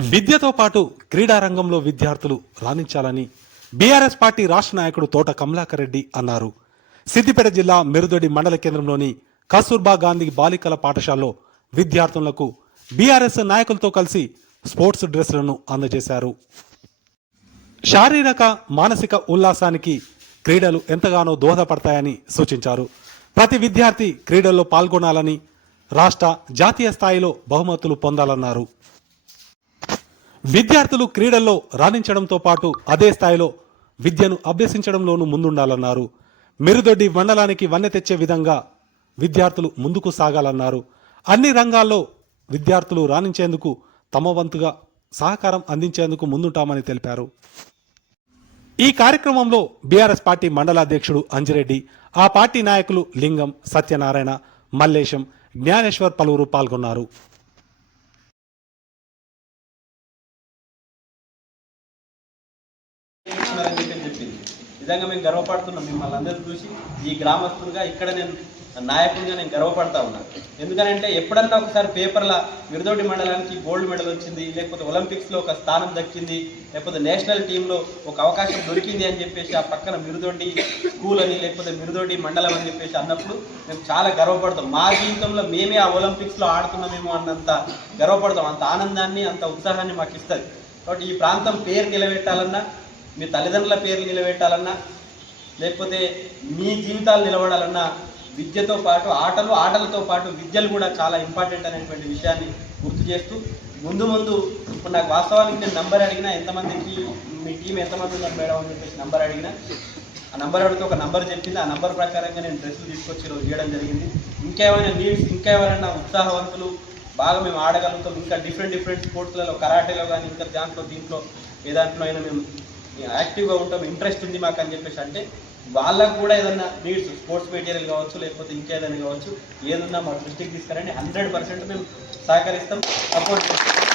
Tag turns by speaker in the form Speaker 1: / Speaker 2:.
Speaker 1: విద్యతో పాటు క్రీడా రంగంలో విద్యార్థులు రాణించాలని బీఆర్ఎస్ పార్టీ రాష్ట్ర నాయకుడు తోట కమలాకర్ రెడ్డి అన్నారు. సిద్దిపేట జిల్లా మెరుదొడి మండల కేంద్రంలోని కస్తూర్బా గాంధీ బాలికల పాఠశాలలో విద్యార్థులకు బీఆర్ఎస్ నాయకులతో కలిసి స్పోర్ట్స్ డ్రెస్లను అందజేశారు. శారీరక మానసిక ఉల్లాసానికి క్రీడలు ఎంతగానో దోహదపడతాయని సూచించారు. ప్రతి విద్యార్థి క్రీడల్లో పాల్గొనాలని రాష్ట్ర జాతీయ స్థాయిలో బహుమతులు పొందాలన్నారు. విద్యార్థులు క్రీడల్లో రాణించడంతో పాటు అదే స్థాయిలో విద్యను అభ్యసించడంలోనూ ముందుండాలన్నారు. మెరుదొడ్డి మండలానికి వన్నె తెచ్చే విధంగా విద్యార్థులు ముందుకు సాగాలన్నారు. అన్ని రంగాల్లో విద్యార్థులు రాణించేందుకు తమ వంతుగా సహకారం అందించేందుకు ముందుంటామని తెలిపారు. ఈ కార్యక్రమంలో బీఆర్ఎస్ పార్టీ మండల అధ్యక్షుడు అంజిరెడ్డి ఆ పార్టీ నాయకులు లింగం సత్యనారాయణ మల్లేశం జ్ఞానేశ్వర్ పలువురు పాల్గొన్నారు.
Speaker 2: చేస్తున్నారని చెప్పి చెప్పింది. నిజంగా మేము గర్వపడుతున్నాం మిమ్మల్ని అందరూ చూసి. ఈ గ్రామస్తులుగా ఇక్కడ నేను నాయకుడిగా నేను గర్వపడతా ఉన్నాను ఎందుకనంటే ఎప్పుడన్నా ఒకసారి పేపర్ల మిరుదోటి మండలానికి గోల్డ్ మెడల్ వచ్చింది లేకపోతే ఒలింపిక్స్లో ఒక స్థానం దక్కింది లేకపోతే నేషనల్ టీంలో ఒక అవకాశం దొరికింది అని చెప్పేసి ఆ పక్కన మిరుదొడ్డి స్కూల్ అని లేకపోతే మిరుదొడ్డి మండలం అని చెప్పేసి అన్నప్పుడు మేము చాలా గర్వపడతాం. మా జీవితంలో మేమే ఆ ఒలింపిక్స్లో ఆడుతున్నామేమో అన్నంత గర్వపడతాం. అంత ఆనందాన్ని అంత ఉత్సాహాన్ని మాకు ఇస్తుంది కాబట్టి ఈ ప్రాంతం పేరు నిలబెట్టాలన్నా మీ తల్లిదండ్రుల పేర్లు నిలబెట్టాలన్నా లేకపోతే మీ జీవితాలు నిలబడాలన్నా విద్యతో పాటు ఆటలు ఆటలతో పాటు విద్యలు కూడా చాలా ఇంపార్టెంట్ అనేటువంటి విషయాన్ని గుర్తు చేస్తూ ముందు ముందు ఇప్పుడు నాకు వాస్తవానికి నేను నంబర్ అడిగినా ఎంతమందికి మీ టీం ఎంతమంది ఉన్నారు మేడం అని చెప్పేసి నంబర్ అడిగినా ఆ నంబర్ అడిగితే ఒక నంబర్ చెప్పింది. ఆ నంబర్ ప్రకారంగా నేను డ్రెస్సులు తీసుకొచ్చి ఈరోజు చేయడం జరిగింది. ఇంకేమైనా నీడ్స్ ఇంకా ఎవరైనా ఉత్సాహవంతులు బాగా మేము ఆడగలుగుతాం. ఇంకా డిఫరెంట్ డిఫరెంట్ స్పోర్ట్స్లలో కరాటేలో కానీ ఇంకా దాంట్లో దీంట్లో ఏ దాంట్లో అయినా మేము యాక్టివ్గా ఉంటాం ఇంట్రెస్ట్ ఉంది మాకు అని చెప్పేసి అంటే వాళ్ళకు కూడా ఏదన్నా నీడ్స్ స్పోర్ట్స్ మెటీరియల్ కావచ్చు లేకపోతే ఇంకేదైనా కావచ్చు ఏదన్నా మా దృష్టికి తీసుకురండి. హండ్రెడ్ పర్సెంట్ మేము సహకరిస్తాం సపోర్ట్ చేస్తాం.